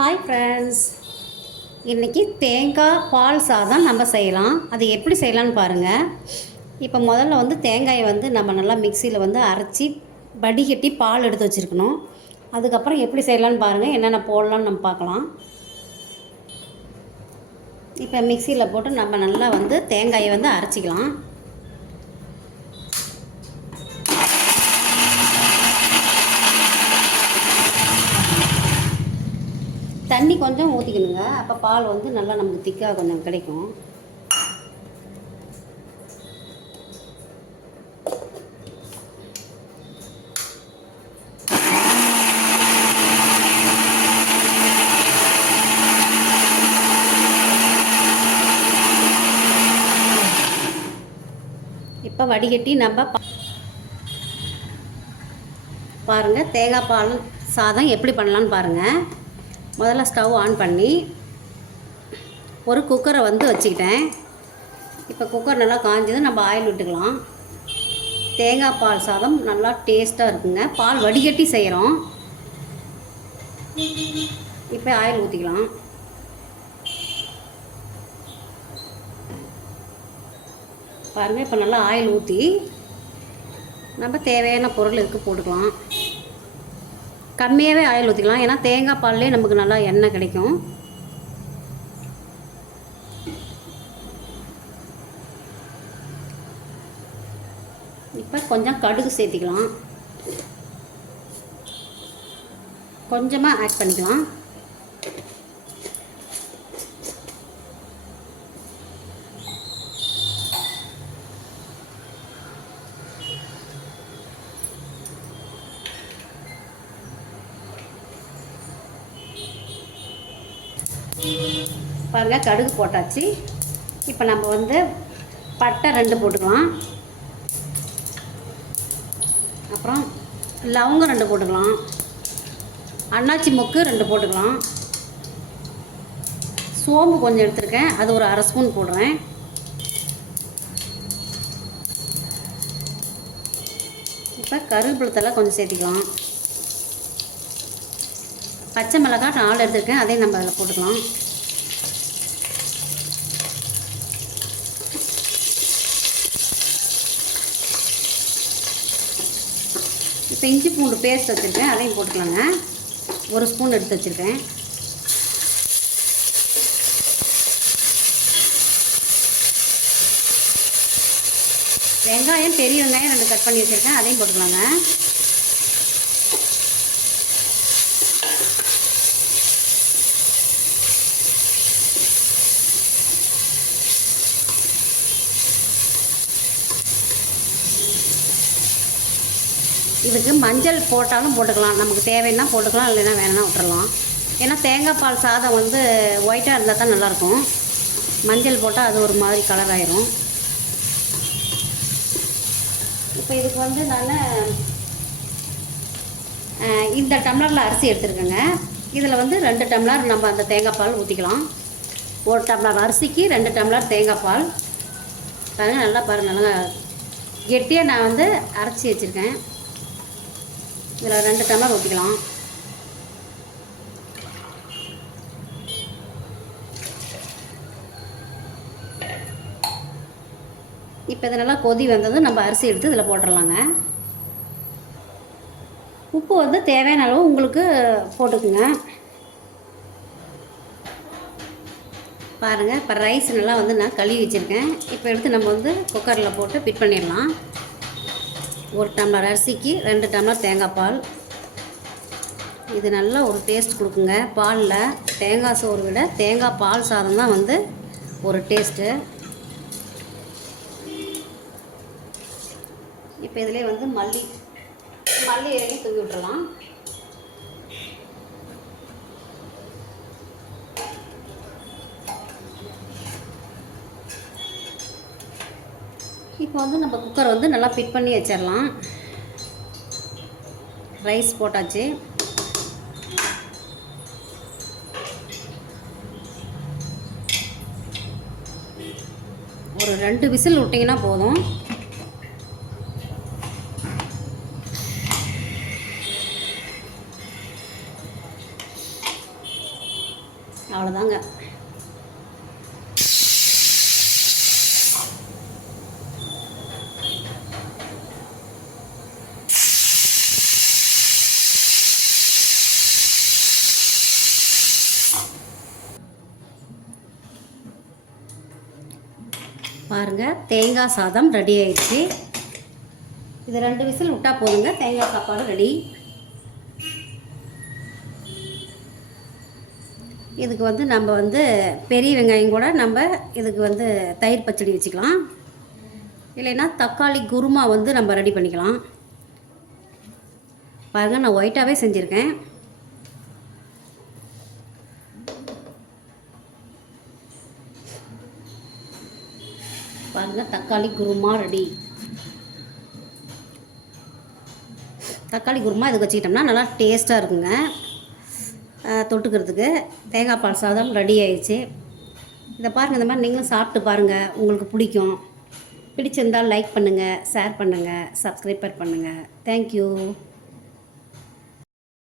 Hi friends இன்றைக்கி தேங்காய் பால் சாதம் நம்ம செய்யலாம். அது எப்படி செய்யலாம்னு பாருங்கள் இப்போ முதல்ல வந்து தேங்காயை வந்து நம்ம நல்லா மிக்சியில் வந்து அரைச்சி வடிகட்டி பால் எடுத்து வச்சுருக்கணும். அதுக்கப்புறம் எப்படி செய்யலாம்னு பாருங்கள் என்னென்ன போடலாம்னு நம்ம பார்க்கலாம். இப்போ மிக்சியில் போட்டு நம்ம நல்லா வந்து தேங்காயை வந்து அரைச்சிக்கலாம். தண்ணி கொஞ்சம் ஊற்றிக்கணுங்க அப்போ பால் வந்து நல்லா நமக்கு திக்காக கொஞ்சம் கிடைக்கும். இப்போ வடிகட்டி நம்ம பா- தேங்காய் பால் சாதம் எப்படி பண்ணலான்னு பாருங்கள் முதல்ல ஸ்டவ் ஆன் பண்ணி ஒரு குக்கரை வந்து வச்சுக்கிட்டேன். இப்போ குக்கர் நல்லா காஞ்சது நம்ம ஆயில் விட்டுக்கலாம். தேங்காய் பால் சாதம் நல்லா டேஸ்ட்டாக இருக்குங்க. பால் வடிகட்டி செய்கிறோம் இப்போ ஆயில் ஊற்றிக்கலாம் பாருங்கள் இப்போ நல்லா ஆயில் ஊற்றி நம்ம தேவையான பொருள் இதுக்கு போட்டுக்கலாம். கம்மியாகவே ஆயில் ஊற்றிக்கலாம் ஏன்னா தேங்காய் பால்லே நமக்கு நல்லா எண்ணெய் கிடைக்கும். இப்போ கொஞ்சம் கடுகு சேர்த்திக்கலாம். கொஞ்சமாக ஆட் பண்ணிக்கலாம். பாருங்க கடுகு போட்டாச்சு. இப்போ நம்ம வந்து பட்டை ரெண்டு போட்டுக்கலாம். அப்புறம் லவங்கம் ரெண்டு போட்டுக்கலாம். அன்னாச்சி மொக்கு ரெண்டு போட்டுக்கலாம். சோம்பு கொஞ்சம் எடுத்திருக்கேன். அது ஒரு அரை ஸ்பூன் போடுறேன். இப்போ கருவேப்பிலத்தெல்லாம் கொஞ்சம் சேர்த்திக்கலாம். பச்சை மிளகாய் நாலு எடுத்துருக்கேன் அதையும் நம்ம அதில் போட்டுக்கலாம். இப்போ இஞ்சி பூண்டு பேஸ்ட் வச்சுருக்கேன் அதையும் போட்டுக்கலாங்க. ஒரு ஸ்பூன் எடுத்து வச்சுருக்கேன். வெங்காயம் பெரிய வெங்காயம் ரெண்டு கட் பண்ணி வச்சுருக்கேன் அதையும் போட்டுக்கலாங்க. இதுக்கு மஞ்சள் போட்டாலும் போட்டுக்கலாம். நமக்கு தேவைன்னா போட்டுக்கலாம் இல்லைன்னா வேணா விட்டுறலாம். ஏன்னா தேங்காய் பால் சாதம் வந்து ஒயிட்டாக இருந்தால் தான் நல்லாயிருக்கும். மஞ்சள் போட்டால் அது ஒரு மாதிரி கலர் ஆயிரும். இப்போ இதுக்கு வந்து நான் இந்த டம்ளரில் அரிசி எடுத்துருக்கேங்க. இதில் வந்து ரெண்டு டம்ளர் நம்ம அந்த தேங்காய் பால் ஊற்றிக்கலாம் ஒரு டம்ளர் அரிசிக்கு ரெண்டு டம்ளர் தேங்காய் பால். பாருங்கள் நல்லா பாருங்கள் நல்லா கெட்டியாக நான் வந்து அரைச்சி வச்சுருக்கேன். இதில் ரெண்டு டம்ளர் ஊற்றிக்கலாம். இப்போ இது நல்லா கொதி வந்ததும் நம்ம அரிசி எடுத்து இதில் போட்டுடலாங்க. உப்பு வந்து தேவையான அளவு உங்களுக்கு போட்டுக்குங்க. பாருங்கள் இப்போ ரைஸ் நல்லா வந்து நான் கழுவி வச்சுருக்கேன். இப்போ எடுத்து நம்ம வந்து குக்கரில் போட்டு ஃபிட் பண்ணிடலாம். ஒரு டம்ளர் அரிசிக்கு ரெண்டு டம்ளர் தேங்காய் பால். இது நல்லா ஒரு டேஸ்ட் கொடுக்குங்க. பாலில் தேங்காய் சோறு விட தேங்காய் பால் சாதம் தான் வந்து ஒரு டேஸ்ட்டு இப்போ இதிலே வந்து மல்லி மல்லி இறங்கி தூவி விட்டுறலாம். இப்போ வந்து நம்ம குக்கர் வந்து நல்லா ஃபிட் பண்ணி வச்சிடலாம் ரைஸ் போட்டாச்சு. ஒரு ரெண்டு விசில் விட்டிங்கன்னா போதும். அவ்வளோதாங்க பாருங்கள் தேங்காய் சாதம் ரெடி ஆயிடுச்சு. இது ரெண்டு விசில் விட்டால் போதுங்க தேங்காய் சாப்பாடு ரெடி இதுக்கு வந்து நம்ம வந்து பெரிய வெங்காயம் கூட நம்ம இதுக்கு வந்து தயிர் பச்சடி வச்சுக்கலாம். இல்லைன்னா தக்காளி குருமா வந்து நம்ம ரெடி பண்ணிக்கலாம். பாருங்கள் நான் ஒயிட்டாகவே செஞ்சுருக்கேன். பாருங்கள் தக்காளி குருமா ரெடி தக்காளி குருமா இதுக்கு வச்சுக்கிட்டோம்னா நல்லா டேஸ்ட்டாக இருக்குங்க. தொட்டுக்கிறதுக்கு தேங்காய் பால் சாதம் ரெடி ஆயிடுச்சு. இதை பாருங்கள் இந்த மாதிரி நீங்களும் சாப்பிட்டு பாருங்கள் உங்களுக்கு பிடிக்கும். பிடிச்சிருந்தால் லைக் பண்ணுங்கள் ஷேர் பண்ணுங்கள் சப்ஸ்கிரைபர் பண்ணுங்கள் தேங்க்யூ